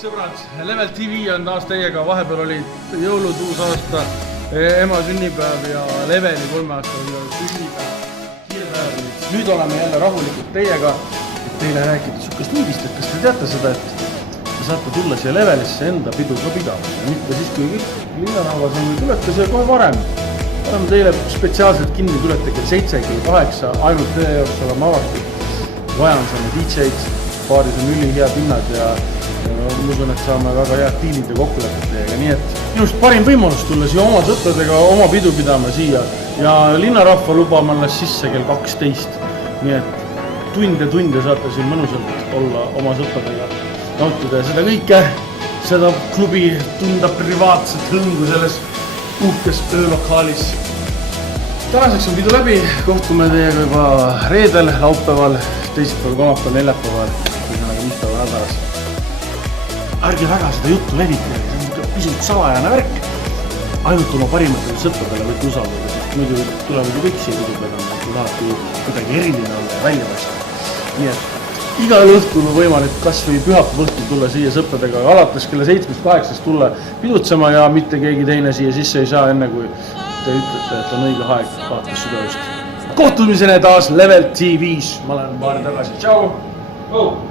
sõbrad, Level TV on taas teiega, vahepeal olid jõulud, uus aasta, ema sünnipäev ja Leveli 3 aasta sünnipäev. Nüüd oleme jälle rahulikult teiega, et teile rääkida sukast uudist, et kas te teate seda, et te saate tulla siia Levelisse enda pidu ka pidama. Ja mitte siis, kui kõik linnarahvas on, tulete siia kohe varem. Oleme teile spetsiaalselt kinni, tulete kell 7, kell 8, ainult teie jaoks oleme avatud. Vajan saame DJ-d, paaris on ülihea pinnad ja usun, et saame väga head diilid ja kokkulepet teiega. Nii et just parim võimalus tulla siia oma sõpradega oma pidu pidama siia ja linnarahva lubame alles sisse kell 12. Nii et tunde saate siin mõnusalt olla oma sõpradega, nautida seda kõike, seda klubi tunda privaatset hõngu selles uhkes öölokaalis. Tänaseks on pidu läbi, kohtume teiega juba reedel, laupäeval, teisipäeval, kolmapäeval, neljapäeval, mis päeva nädalas. Ärge väga seda juttu levitage, see on pisut salajane värk. Ainult oma parimatele sõpradele võite usaldada, sest muidu tulevad ju kõik siia pidu pidama, kui tahate ju kuidagi eriline olla ja välja paista. Nii et igal õhtul on võimalik kas või pühapäeva õhtul tulla siia sõpradega, alates kella 7-8 tulla pidutsema ja mitte keegi teine siia sisse ei saa enne, kui te ütlete, et on õige aeg vaatas südavust. Kohtumisene taas Level TV-s. Ma olen paari tagasi. Tšau!